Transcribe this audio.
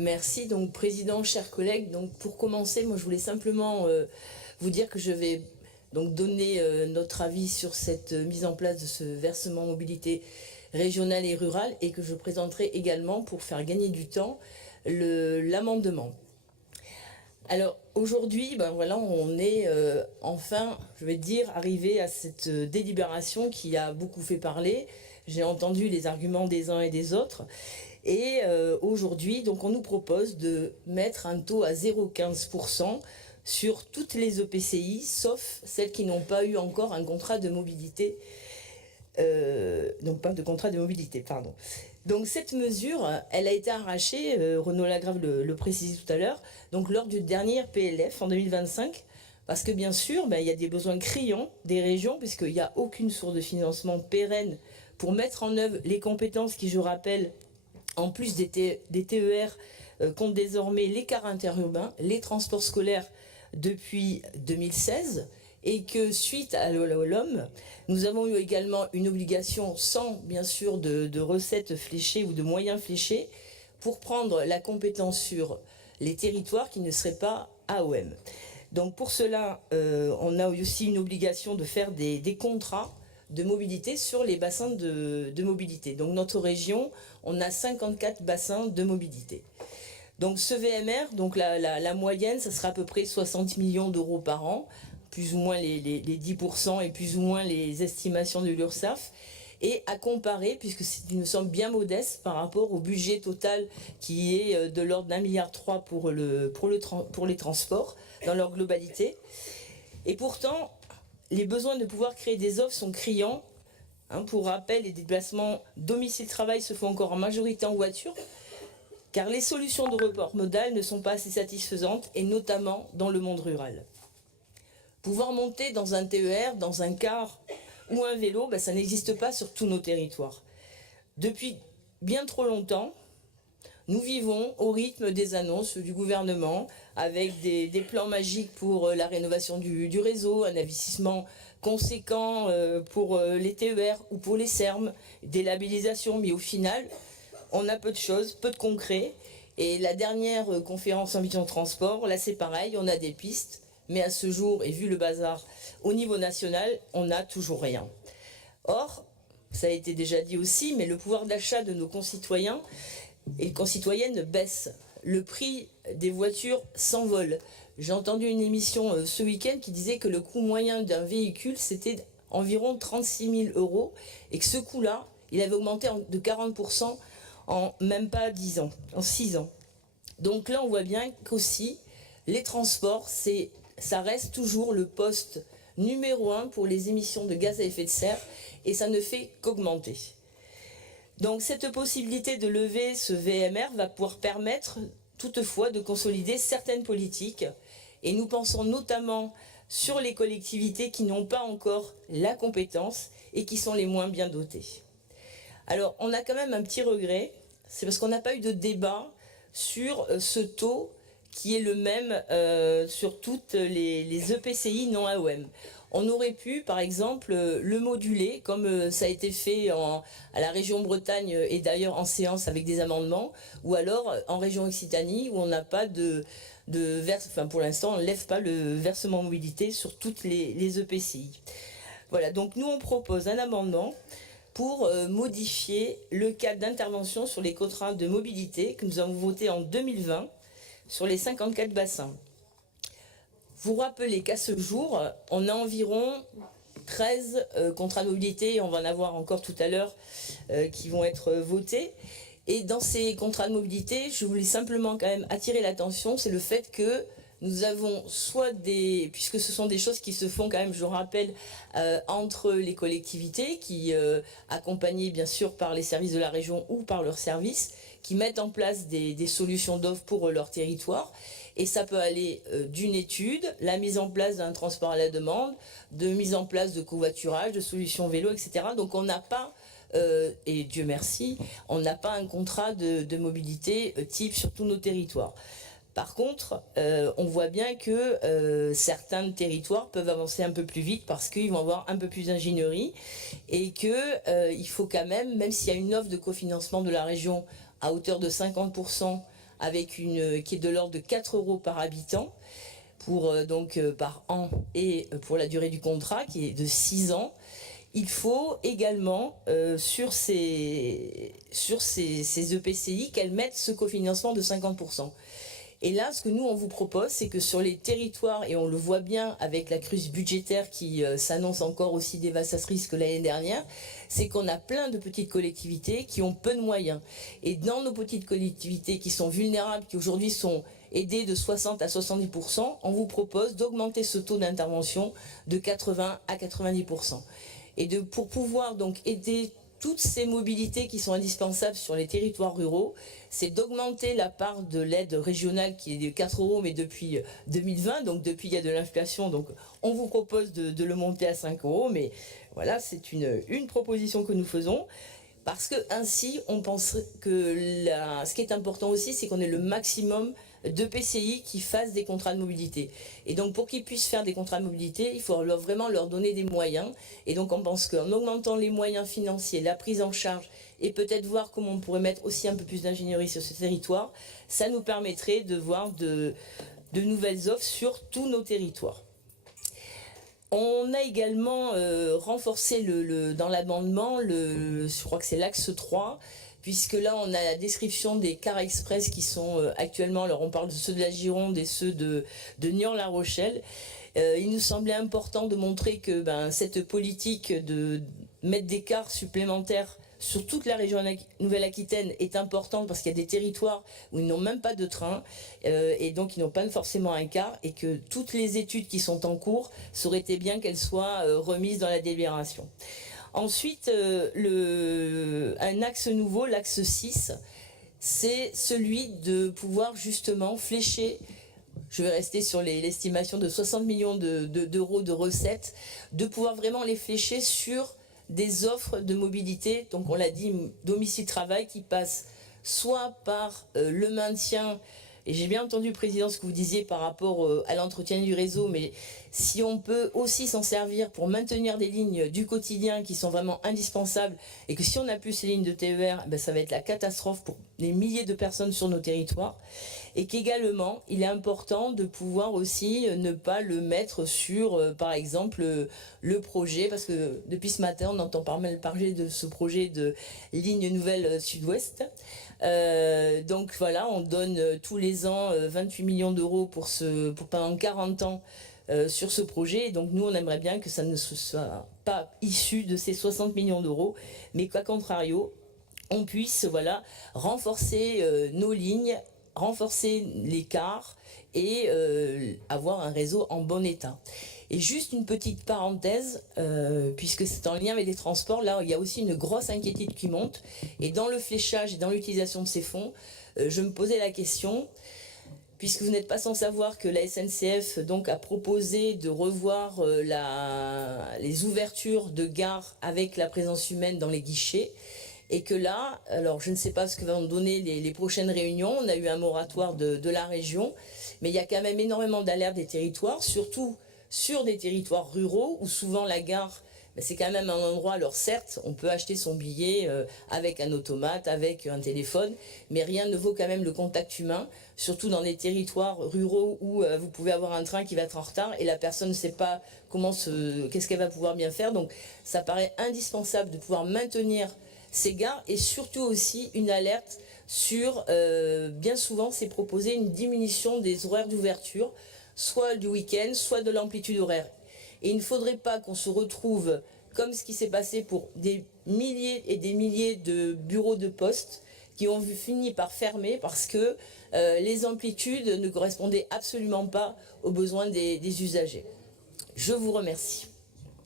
Merci, donc Président, chers collègues. Donc pour commencer, moi je voulais simplement vous dire que je vais donc donner notre avis sur cette mise en place de ce versement mobilité régionale et rurale et que je présenterai également pour faire gagner du temps l'amendement. Alors aujourd'hui, ben voilà, on est enfin, je vais dire, arrivé à cette délibération qui a beaucoup fait parler. J'ai entendu les arguments des uns et des autres. Et aujourd'hui, donc on nous propose de mettre un taux à 0,15% sur toutes les EPCI, sauf celles qui n'ont pas eu encore un contrat de mobilité. Donc pas de contrat de mobilité, pardon. Donc cette mesure, elle a été arrachée, Renaud Lagrave le précisait tout à l'heure, donc lors du dernier PLF en 2025, parce que bien sûr, il y a des besoins criants des régions, puisqu'il n'y a aucune source de financement pérenne pour mettre en œuvre les compétences qui, je rappelle, en plus des TER, comptent désormais les cars interurbains, les transports scolaires depuis 2016, et que suite à l'OLOM, nous avons eu également une obligation, sans bien sûr de recettes fléchées ou de moyens fléchés, pour prendre la compétence sur les territoires qui ne seraient pas AOM. Donc pour cela, on a aussi une obligation de faire des contrats de mobilité sur les bassins de mobilité. Donc notre région, on a 54 bassins de mobilité. Donc ce VMR, donc la moyenne, ça sera à peu près 60 millions d'euros par an, plus ou moins les 10% et plus ou moins les estimations de l'URSSAF, et à comparer, puisque c'est une somme bien modeste par rapport au budget total qui est de l'ordre d'1,3 milliard pour les transports dans leur globalité. Et pourtant, les besoins de pouvoir créer des offres sont criants. Pour rappel, les déplacements domicile-travail se font encore en majorité en voiture, car les solutions de report modal ne sont pas assez satisfaisantes, et notamment dans le monde rural. Pouvoir monter dans un TER, dans un car ou un vélo, ça n'existe pas sur tous nos territoires. Depuis bien trop longtemps, nous vivons au rythme des annonces du gouvernement, avec des plans magiques pour la rénovation du réseau, un investissement conséquent pour les TER ou pour les SERM, des labellisations, mais au final, on a peu de choses, peu de concret. Et la dernière conférence Ambition Transport, là c'est pareil, on a des pistes, mais à ce jour, et vu le bazar au niveau national, on n'a toujours rien. Or, ça a été déjà dit aussi, mais le pouvoir d'achat de nos concitoyens et concitoyennes baisse. Le prix des voitures s'envole. J'ai entendu une émission ce week-end qui disait que le coût moyen d'un véhicule, c'était environ 36 000 euros, et que ce coût-là, il avait augmenté de 40% en même pas 10 ans, en 6 ans. Donc là, on voit bien qu'aussi, les transports, ça reste toujours le poste numéro 1 pour les émissions de gaz à effet de serre, et ça ne fait qu'augmenter. Donc cette possibilité de lever ce VMR va pouvoir permettre toutefois de consolider certaines politiques, et nous pensons notamment sur les collectivités qui n'ont pas encore la compétence et qui sont les moins bien dotées. Alors on a quand même un petit regret, c'est parce qu'on n'a pas eu de débat sur ce taux qui est le même sur toutes les EPCI non AOM. On aurait pu, par exemple, le moduler, comme ça a été fait à la région Bretagne et d'ailleurs en séance avec des amendements, ou alors en région Occitanie, où on n'a pas pour l'instant, on ne lève pas le versement mobilité sur toutes les EPCI. Voilà, donc nous on propose un amendement pour modifier le cadre d'intervention sur les contrats de mobilité que nous avons voté en 2020 sur les 54 bassins. Vous rappelez qu'à ce jour, on a environ 13 contrats de mobilité, et on va en avoir encore tout à l'heure qui vont être votés. Et dans ces contrats de mobilité, je voulais simplement quand même attirer l'attention, c'est le fait que nous avons soit puisque ce sont des choses qui se font quand même, je rappelle, entre les collectivités, qui accompagnées bien sûr par les services de la région ou par leurs services, qui mettent en place des solutions d'offres pour leur territoire. Et ça peut aller d'une étude, la mise en place d'un transport à la demande, de mise en place de covoiturage, de solutions vélo, etc. Donc on n'a pas, et Dieu merci, on n'a pas un contrat de mobilité type sur tous nos territoires. Par contre, on voit bien que certains territoires peuvent avancer un peu plus vite parce qu'ils vont avoir un peu plus d'ingénierie, et qu'il faut quand même s'il y a une offre de cofinancement de la région à hauteur de 50% avec qui est de l'ordre de 4 euros par habitant pour, par an et pour la durée du contrat qui est de 6 ans. Il faut également sur ces EPCI qu'elles mettent ce cofinancement de 50%. Et là, ce que nous, on vous propose, c'est que sur les territoires, et on le voit bien avec la crise budgétaire qui s'annonce encore aussi dévastatrice que l'année dernière, c'est qu'on a plein de petites collectivités qui ont peu de moyens. Et dans nos petites collectivités qui sont vulnérables, qui aujourd'hui sont aidées de 60 à 70%, on vous propose d'augmenter ce taux d'intervention de 80 à 90%. Et pour pouvoir donc aider toutes ces mobilités qui sont indispensables sur les territoires ruraux, c'est d'augmenter la part de l'aide régionale qui est de 4 euros, mais depuis 2020, donc depuis il y a de l'inflation, donc on vous propose de le monter à 5 euros, mais voilà, c'est une proposition que nous faisons. Parce que ainsi, on pense que ce qui est important aussi, c'est qu'on ait le maximum de PCI qui fassent des contrats de mobilité. Et donc, pour qu'ils puissent faire des contrats de mobilité, il faut vraiment leur donner des moyens. Et donc, on pense qu'en augmentant les moyens financiers, la prise en charge, et peut-être voir comment on pourrait mettre aussi un peu plus d'ingénierie sur ce territoire, ça nous permettrait de voir de nouvelles offres sur tous nos territoires. On a également renforcé dans l'amendement, je crois que c'est l'axe 3, puisque là on a la description des cars express qui sont actuellement, alors on parle de ceux de la Gironde et ceux de Niort-La Rochelle. Il nous semblait important de montrer que cette politique de mettre des cars supplémentaires sur toute la région Nouvelle-Aquitaine est importante parce qu'il y a des territoires où ils n'ont même pas de train et donc ils n'ont pas forcément un car, et que toutes les études qui sont en cours, ça aurait été bien qu'elles soient remises dans la délibération. Ensuite, un axe nouveau, l'axe 6, c'est celui de pouvoir justement flécher, je vais rester sur l'estimation de 60 millions d'euros de recettes, de pouvoir vraiment les flécher sur des offres de mobilité, donc on l'a dit, domicile-travail, qui passe soit par le maintien, et j'ai bien entendu, Président, ce que vous disiez par rapport à l'entretien du réseau, mais si on peut aussi s'en servir pour maintenir des lignes du quotidien qui sont vraiment indispensables, et que si on n'a plus ces lignes de TER, ça va être la catastrophe pour des milliers de personnes sur nos territoires, et qu'également, il est important de pouvoir aussi ne pas le mettre sur, par exemple, le projet, parce que depuis ce matin, on entend parler de ce projet de ligne nouvelle sud-ouest. Donc voilà, on donne tous les ans 28 millions d'euros pour pendant 40 ans sur ce projet. Et donc nous, on aimerait bien que ça ne soit pas issu de ces 60 millions d'euros, mais qu'à contrario, on puisse renforcer nos lignes, renforcer les cars et avoir un réseau en bon état. Et juste une petite parenthèse, puisque c'est en lien avec les transports, là il y a aussi une grosse inquiétude qui monte, et dans le fléchage et dans l'utilisation de ces fonds, je me posais la question, puisque vous n'êtes pas sans savoir que la SNCF donc a proposé de revoir les ouvertures de gares avec la présence humaine dans les guichets. Et que là, alors je ne sais pas ce que vont donner les prochaines réunions, on a eu un moratoire de la région, mais il y a quand même énormément d'alertes des territoires, surtout sur des territoires ruraux où souvent la gare, c'est quand même un endroit, alors certes, on peut acheter son billet avec un automate, avec un téléphone, mais rien ne vaut quand même le contact humain, surtout dans des territoires ruraux où vous pouvez avoir un train qui va être en retard et la personne ne sait pas qu'est-ce qu'elle va pouvoir bien faire. Donc ça paraît indispensable de pouvoir maintenir ces gares, et surtout aussi une alerte sur, bien souvent, c'est proposer une diminution des horaires d'ouverture, soit du week-end, soit de l'amplitude horaire. Et il ne faudrait pas qu'on se retrouve comme ce qui s'est passé pour des milliers et des milliers de bureaux de poste qui ont fini par fermer parce que les amplitudes ne correspondaient absolument pas aux besoins des usagers. Je vous remercie.